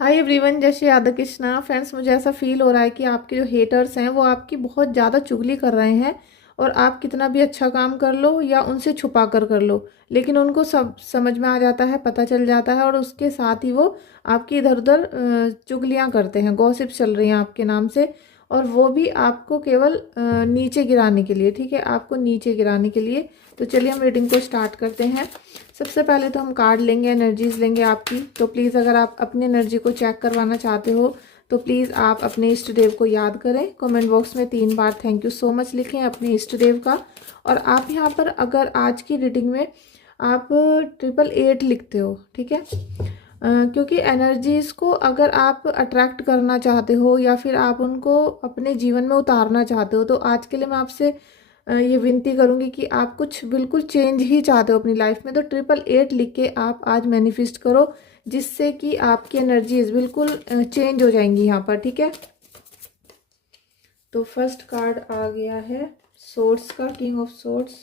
Hi everyone, जय Shri Radha Krishna. Friends, मुझे ऐसा फील हो रहा है कि आपके जो हेटर्स हैं वो आपकी बहुत ज़्यादा चुगली कर रहे हैं। और आप कितना भी अच्छा काम कर लो या उनसे छुपा कर लो, लेकिन उनको सब समझ में आ जाता है, पता चल जाता है। और उसके साथ ही वो आपकी इधर उधर चुगलियाँ करते हैं, गॉसिप चल रही हैं आपके नाम से। और वो भी आपको केवल नीचे गिराने के लिए, ठीक है, आपको नीचे गिराने के लिए। तो चलिए हम रीडिंग को स्टार्ट करते हैं। सबसे पहले तो हम कार्ड लेंगे, एनर्जीज लेंगे आपकी। तो प्लीज़ अगर आप अपनी एनर्जी को चेक करवाना चाहते हो तो प्लीज़ आप अपने इष्ट देव को याद करें। कमेंट बॉक्स में 3 बार थैंक यू सो मच लिखें अपने इष्ट देव का। और आप यहाँ पर अगर आज की रीडिंग में आप 888 लिखते हो, ठीक है, क्योंकि एनर्जीज को अगर आप अट्रैक्ट करना चाहते हो या फिर आप उनको अपने जीवन में उतारना चाहते हो, तो आज के लिए मैं आपसे ये विनती करूंगी कि आप कुछ बिल्कुल चेंज ही चाहते हो अपनी लाइफ में, तो 888 लिख के आप आज मैनिफेस्ट करो, जिससे कि आपकी एनर्जीज बिल्कुल चेंज हो जाएंगी यहाँ पर, ठीक है। तो फर्स्ट कार्ड आ गया है सोर्ड्स का, king of swords,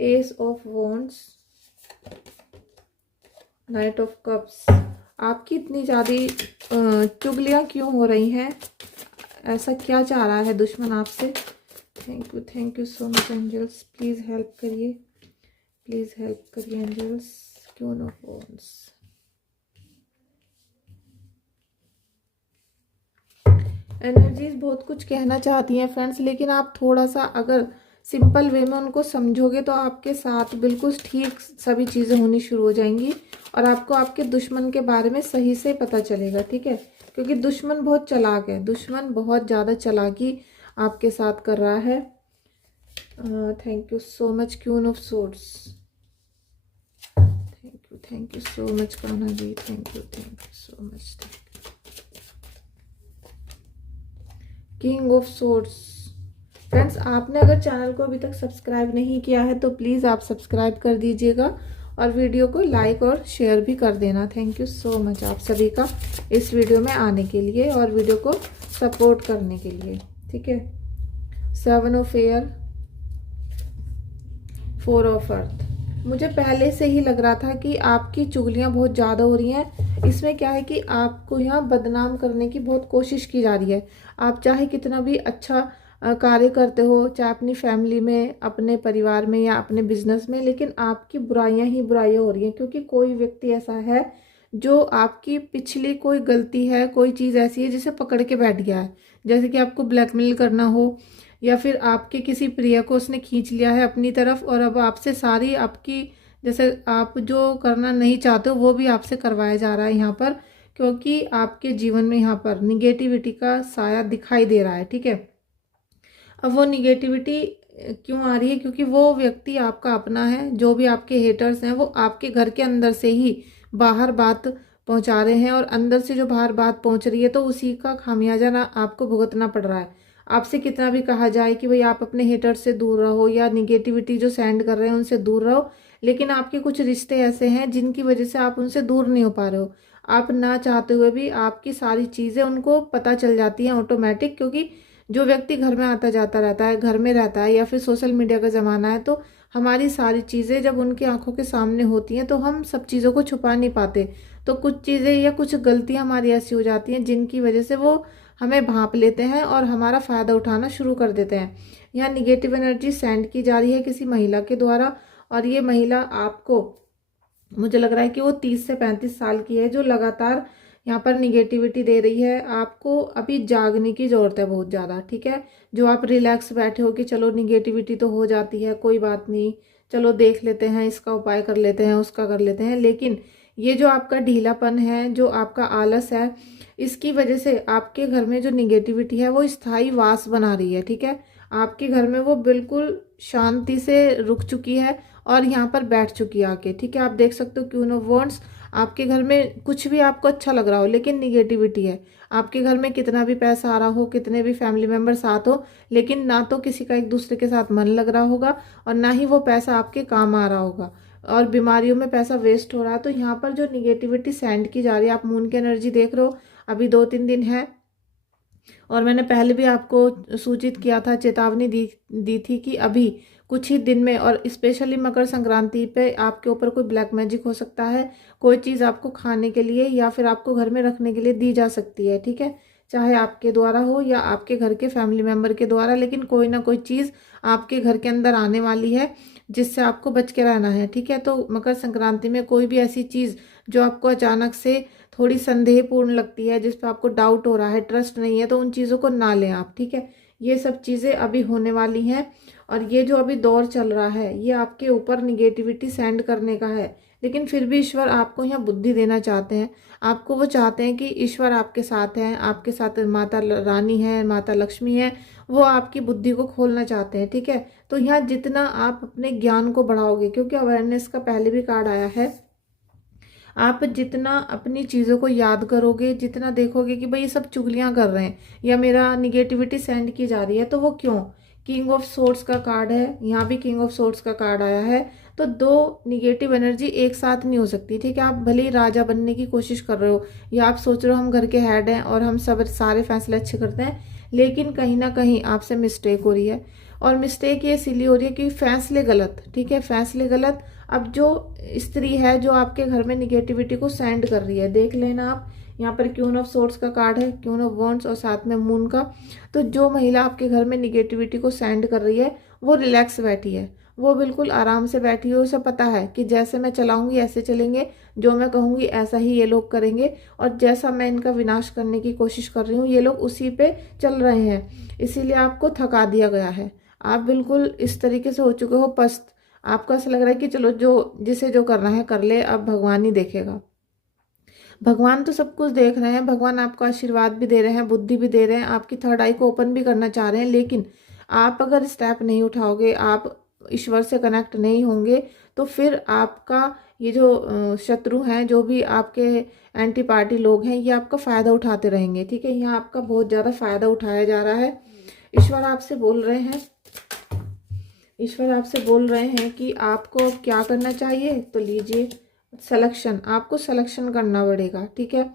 S of wands, night of cups. आपकी इतनी ज़्यादा चुगलियाँ क्यों हो रही हैं? ऐसा क्या चाह रहा है दुश्मन आपसे? Thank you so much angels. Please help करिए, प्लीज़ हेल्प करिए एंजल्स। क्यों नो फोन्स। एनर्जीज बहुत कुछ कहना चाहती हैं फ्रेंड्स, लेकिन आप थोड़ा सा अगर सिंपल वे में उनको समझोगे तो आपके साथ बिल्कुल ठीक सभी चीज़ें होनी शुरू हो जाएंगी। और आपको आपके दुश्मन के बारे में सही से पता चलेगा, ठीक है, क्योंकि दुश्मन बहुत चालाक है, दुश्मन बहुत ज़्यादा चालाकी आपके साथ कर रहा है। Thank you so much Queen of Swords. Thank you so much Kanha ji, thank you so much. King of Swords. Friends, आपने अगर चैनल को अभी तक सब्सक्राइब नहीं किया है तो प्लीज़ आप सब्सक्राइब कर दीजिएगा और वीडियो को लाइक और शेयर भी कर देना। थैंक यू सो मच आप सभी का इस वीडियो में आने के लिए और वीडियो को सपोर्ट करने के लिए, ठीक है। 7 ऑफ एयर, 4 ऑफ अर्थ। मुझे पहले से ही लग रहा था कि आपकी चुगलियाँ बहुत ज़्यादा हो रही हैं। इसमें क्या है कि आपको यहाँ बदनाम करने की बहुत कोशिश की जा रही है। आप चाहे कितना भी अच्छा कार्य करते हो, चाहे अपनी फैमिली में, अपने परिवार में या अपने बिजनेस में, लेकिन आपकी बुराइयां ही बुराइयां हो रही हैं, क्योंकि कोई व्यक्ति ऐसा है जो आपकी पिछली कोई गलती है, कोई चीज़ ऐसी है जिसे पकड़ के बैठ गया है। जैसे कि आपको ब्लैकमेल करना हो, या फिर आपके किसी प्रिय को उसने खींच लिया है अपनी तरफ और अब आपसे सारी आपकी, जैसे आप जो करना नहीं चाहते हो वो भी आपसे करवाया जा रहा है यहाँ पर, क्योंकि आपके जीवन में यहाँ पर निगेटिविटी का साया दिखाई दे रहा है, ठीक है। अब वो निगेटिविटी क्यों आ रही है? क्योंकि वो व्यक्ति आपका अपना है। जो भी आपके हेटर्स हैं वो आपके घर के अंदर से ही बाहर बात पहुंचा रहे हैं, और अंदर से जो बाहर बात पहुंच रही है तो उसी का खामियाजा ना आपको भुगतना पड़ रहा है। आपसे कितना भी कहा जाए कि भाई आप अपने हेटर्स से दूर रहो या निगेटिविटी जो सेंड कर रहे हैं उनसे दूर रहो, लेकिन आपके कुछ रिश्ते ऐसे हैं जिनकी वजह से आप उनसे दूर नहीं हो पा रहे हो। आप ना चाहते हुए भी आपकी सारी चीज़ें उनको पता चल जाती हैं ऑटोमेटिक, क्योंकि जो व्यक्ति घर में आता जाता रहता है, घर में रहता है, या फिर सोशल मीडिया का ज़माना है, तो हमारी सारी चीज़ें जब उनकी आंखों के सामने होती हैं तो हम सब चीज़ों को छुपा नहीं पाते। तो कुछ चीज़ें या कुछ गलतियां हमारी ऐसी हो जाती हैं जिनकी वजह से वो हमें भांप लेते हैं और हमारा फ़ायदा उठाना शुरू कर देते हैं। यहाँ निगेटिव एनर्जी सेंड की जा रही है किसी महिला के द्वारा, और ये महिला आपको, मुझे लग रहा है कि वो 30 से 35 साल की है, जो लगातार यहाँ पर निगेटिविटी दे रही है। आपको अभी जागने की ज़रूरत है बहुत ज़्यादा, ठीक है। जो आप रिलैक्स बैठे हो कि चलो निगेटिविटी तो हो जाती है, कोई बात नहीं, चलो देख लेते हैं, इसका उपाय कर लेते हैं, उसका कर लेते हैं, लेकिन ये जो आपका ढीलापन है, जो आपका आलस है, इसकी वजह से आपके घर में जो निगेटिविटी है वो स्थायी वास बना रही है, ठीक है। आपके घर में वो बिल्कुल शांति से रुक चुकी है और यहाँ पर बैठ चुकी है आके, ठीक है। आप देख सकते हो क्वीन ऑफ वॉन्ड्स। आपके घर में कुछ भी आपको अच्छा लग रहा हो लेकिन निगेटिविटी है। आपके घर में कितना भी पैसा आ रहा हो, कितने भी फैमिली मेंबर साथ हो, लेकिन ना तो किसी का एक दूसरे के साथ मन लग रहा होगा और ना ही वो पैसा आपके काम आ रहा होगा, और बीमारियों में पैसा वेस्ट हो रहा है। तो यहाँ पर जो निगेटिविटी सेंड की जा रही है, आप मून की एनर्जी देख रहे हो, अभी 2-3 दिन है, और मैंने पहले भी आपको सूचित किया था, चेतावनी दी थी कि अभी कुछ ही दिन में, और स्पेशली मकर संक्रांति पे आपके ऊपर कोई ब्लैक मैजिक हो सकता है। कोई चीज़ आपको खाने के लिए या फिर आपको घर में रखने के लिए दी जा सकती है, ठीक है, चाहे आपके द्वारा हो या आपके घर के फैमिली मेम्बर के द्वारा, लेकिन कोई ना कोई चीज़ आपके घर के अंदर आने वाली है जिससे आपको बच के रहना है, ठीक है। तो मकर संक्रांति में कोई भी ऐसी चीज़ जो आपको अचानक से थोड़ी संदेहपूर्ण लगती है, जिस पर आपको डाउट हो रहा है, ट्रस्ट नहीं है, तो उन चीज़ों को ना लें आप, ठीक है। ये सब चीज़ें अभी होने वाली हैं, और ये जो अभी दौर चल रहा है ये आपके ऊपर निगेटिविटी सेंड करने का है, लेकिन फिर भी ईश्वर आपको यहाँ बुद्धि देना चाहते हैं। आपको वो चाहते हैं कि ईश्वर आपके साथ हैं, आपके साथ माता रानी है, माता लक्ष्मी है, वो आपकी बुद्धि को खोलना चाहते हैं, ठीक है। तो यहाँ जितना आप अपने ज्ञान को बढ़ाओगे, क्योंकि अवेयरनेस का पहले भी कार्ड आया है, आप जितना अपनी चीज़ों को याद करोगे, जितना देखोगे कि भाई ये सब चुगलियाँ कर रहे हैं या मेरा निगेटिविटी सेंड की जा रही है, तो वो क्यों। किंग ऑफ सोर्ड्स का कार्ड है, यहाँ भी किंग ऑफ सोर्ड्स का कार्ड आया है। तो दो निगेटिव एनर्जी एक साथ नहीं हो सकती, ठीक है। आप भले ही राजा बनने की कोशिश कर रहे हो या आप सोच रहे हो हम घर के हेड हैं और हम सब सारे फैसले अच्छे करते हैं, लेकिन कहीं ना कहीं आपसे मिस्टेक हो रही है। और मिस्टेक ये इसीलिए हो रही है कि फैसले गलत, ठीक है, फैसले गलत। अब जो स्त्री है जो आपके घर में निगेटिविटी को सेंड कर रही है, देख लेना आप, यहाँ पर क्वीन ऑफ सोर्ड्स का कार्ड है, क्वीन ऑफ वॉन्ड्स और साथ में मून का। तो जो महिला आपके घर में निगेटिविटी को सेंड कर रही है वो रिलैक्स बैठी है, वो बिल्कुल आराम से बैठी है। उसे पता है कि जैसे मैं चलाऊंगी ऐसे चलेंगे, जो मैं कहूँगी ऐसा ही ये लोग करेंगे, और जैसा मैं इनका विनाश करने की कोशिश कर रही हूँ ये लोग उसी पे चल रहे हैं। इसीलिए आपको थका दिया गया है, आप बिल्कुल इस तरीके से हो चुके हो पस्त। आपको ऐसा लग रहा है कि चलो जो जिसे जो करना है कर ले, अब भगवान ही देखेगा। भगवान तो सब कुछ देख रहे हैं, भगवान आपको आशीर्वाद भी दे रहे हैं, बुद्धि भी दे रहे हैं, आपकी थर्ड आई को ओपन भी करना चाह रहे हैं, लेकिन आप अगर स्टेप नहीं उठाओगे, आप ईश्वर से कनेक्ट नहीं होंगे, तो फिर आपका ये जो शत्रु हैं, जो भी आपके एंटी पार्टी लोग हैं, ये आपका फ़ायदा उठाते रहेंगे, ठीक है। यहाँ आपका बहुत ज़्यादा फ़ायदा उठाया जा रहा है। ईश्वर आपसे बोल रहे हैं, ईश्वर आपसे बोल रहे हैं कि आपको अब क्या करना चाहिए, तो लीजिए सिलेक्शन, आपको सिलेक्शन करना पड़ेगा, ठीक है।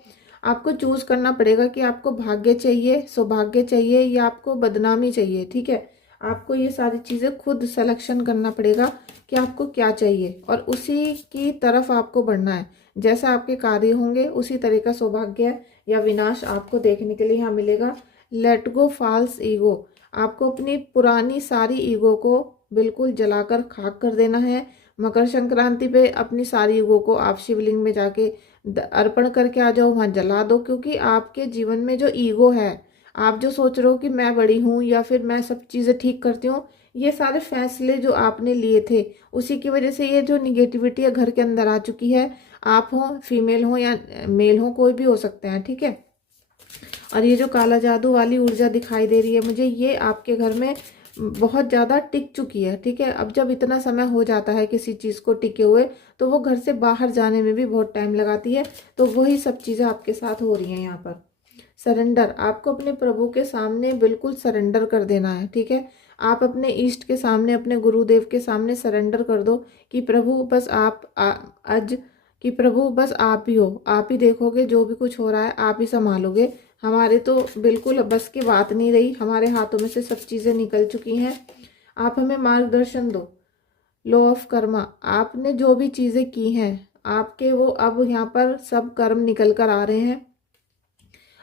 आपको चूज करना पड़ेगा कि आपको भाग्य चाहिए, सौभाग्य चाहिए, या आपको बदनामी चाहिए, ठीक है। आपको ये सारी चीज़ें खुद सिलेक्शन करना पड़ेगा कि आपको क्या चाहिए, और उसी की तरफ आपको बढ़ना है। जैसा आपके कार्य होंगे उसी तरह का सौभाग्य या विनाश आपको देखने के लिए यहाँ मिलेगा। लेट गो फॉल्स ईगो, आपको अपनी पुरानी सारी ईगो को बिल्कुल जलाकर खाक कर देना है। मकर संक्रांति पे अपनी सारी ईगो को आप शिवलिंग में जाके अर्पण करके आ जाओ, वहाँ जला दो, क्योंकि आपके जीवन में जो ईगो है, आप जो सोच रहे हो कि मैं बड़ी हूँ या फिर मैं सब चीज़ें ठीक करती हूँ, ये सारे फैसले जो आपने लिए थे उसी की वजह से ये जो निगेटिविटी है घर के अंदर आ चुकी है। आप हो, फीमेल हो या मेल हो, कोई भी हो सकते हैं, ठीक है। और ये जो काला जादू वाली ऊर्जा दिखाई दे रही है मुझे, ये आपके घर में बहुत ज़्यादा टिक चुकी है, ठीक है। अब जब इतना समय हो जाता है किसी चीज़ को टिके हुए, तो वो घर से बाहर जाने में भी बहुत टाइम लगाती है। तो वही सब चीज़ें आपके साथ हो रही हैं यहाँ पर। सरेंडर, आपको अपने प्रभु के सामने बिल्कुल सरेंडर कर देना है, ठीक है। आप अपने ईष्ट के सामने, अपने गुरुदेव के सामने सरेंडर कर दो कि प्रभु बस आप आज, कि प्रभु बस आप ही हो, आप ही देखोगे, जो भी कुछ हो रहा है आप ही संभालोगे, हमारे तो बिल्कुल बस की बात नहीं रही, हमारे हाथों में से सब चीज़ें निकल चुकी हैं, आप हमें मार्गदर्शन दो। लॉ ऑफ कर्मा, आपने जो भी चीज़ें की हैं आपके, वो अब यहाँ पर सब कर्म निकल कर आ रहे हैं।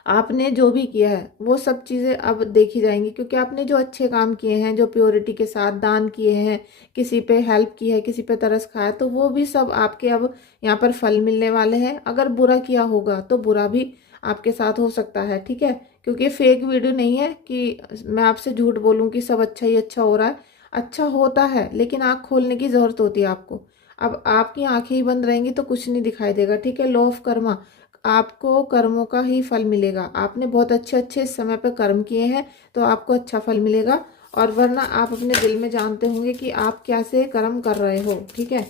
आपने जो भी किया है वो सब चीज़ें अब देखी जाएंगी, क्योंकि आपने जो अच्छे काम किए हैं, जो प्योरिटी के साथ दान किए हैं, किसी पे हेल्प की है, किसी पे तरस खाया, तो वो भी सब आपके अब यहाँ पर फल मिलने वाले हैं। अगर बुरा किया होगा तो बुरा भी आपके साथ हो सकता है, ठीक है। क्योंकि फेक वीडियो नहीं है कि मैं आपसे झूठ बोलूँ कि सब अच्छा ही अच्छा हो रहा है, अच्छा होता है, लेकिन आँख खोलने की ज़रूरत होती है आपको। अब आपकी आँखें ही बंद रहेंगी तो कुछ नहीं दिखाई देगा, ठीक है। लॉ ऑफ कर्मा, आपको कर्मों का ही फल मिलेगा। आपने बहुत अच्छे अच्छे समय पर कर्म किए हैं तो आपको अच्छा फल मिलेगा, और वरना आप अपने दिल में जानते होंगे कि आप कैसे कर्म कर रहे हो, ठीक है।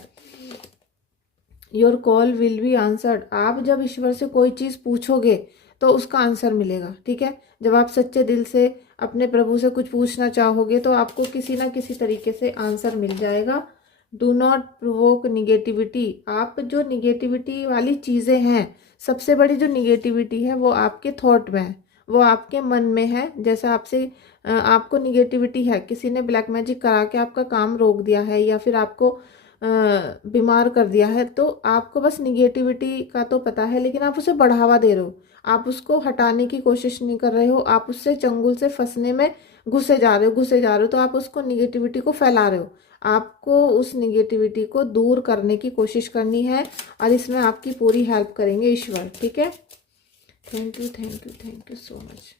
Your call will be answered, आप जब ईश्वर से कोई चीज़ पूछोगे तो उसका आंसर मिलेगा, ठीक है। जब आप सच्चे दिल से अपने प्रभु से कुछ पूछना चाहोगे तो आपको किसी ना किसी तरीके से आंसर मिल जाएगा। डू नॉट प्रोवोक निगेटिविटी, आप जो निगेटिविटी वाली चीज़ें हैं, सबसे बड़ी जो निगेटिविटी है वो आपके थॉट में है, वो आपके मन में है। जैसा आपसे आपको निगेटिविटी है, किसी ने ब्लैक मैजिक करा के आपका काम रोक दिया है या फिर आपको बीमार कर दिया है, तो आपको बस निगेटिविटी का तो पता है, लेकिन आप उसे बढ़ावा दे रहे हो, आप उसको हटाने की कोशिश नहीं कर रहे हो, आप उससे चंगुल से फंसने में घुसे जा रहे हो, घुसे जा रहे हो, तो आप उसको निगेटिविटी को फैला रहे हो। आपको उस निगेटिविटी को दूर करने की कोशिश करनी है और इसमें आपकी पूरी हेल्प करेंगे ईश्वर। ठीक है, thank you thank you thank you so much.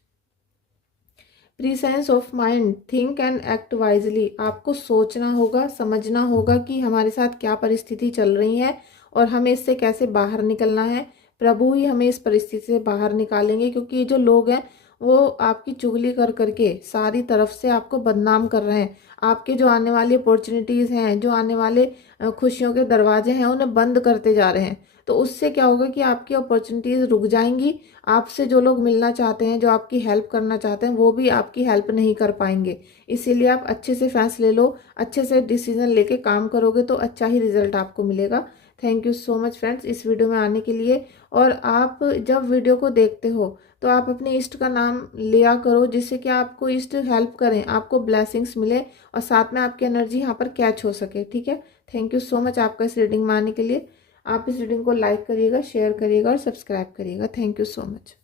Presence of mind, think and act wisely. आपको सोचना होगा, समझना होगा कि हमारे साथ क्या परिस्थिति चल रही है और हमें इससे कैसे बाहर निकलना है। प्रभु ही हमें इस परिस्थिति से बाहर निकालेंगे, क्योंकि ये जो लोग हैं वो आपकी चुगली कर करके सारी तरफ से आपको बदनाम कर रहे हैं। आपके जो आने वाली अपॉर्चुनिटीज़ हैं, जो आने वाले खुशियों के दरवाजे हैं, उन्हें बंद करते जा रहे हैं। तो उससे क्या होगा कि आपकी अपॉर्चुनिटीज़ रुक जाएंगी। आपसे जो लोग मिलना चाहते हैं, जो आपकी हेल्प करना चाहते हैं, वो भी आपकी हेल्प नहीं कर पाएंगे। इसीलिए आप अच्छे से फैसले लो, अच्छे से डिसीजन लेके काम करोगे तो अच्छा ही रिजल्ट आपको मिलेगा। Thank you so much friends इस वीडियो में आने के लिए। और आप जब वीडियो को देखते हो तो आप अपने इष्ट का नाम लिया करो, जिससे कि आपको इष्ट हेल्प करें, आपको ब्लेसिंग्स मिले और साथ में आपकी एनर्जी यहाँ पर कैच हो सके। ठीक है, थैंक यू सो मच आपका इस रीडिंग में आने के लिए। आप इस रीडिंग को लाइक करिएगा, शेयर करिएगा और सब्सक्राइब करिएगा। Thank you so much.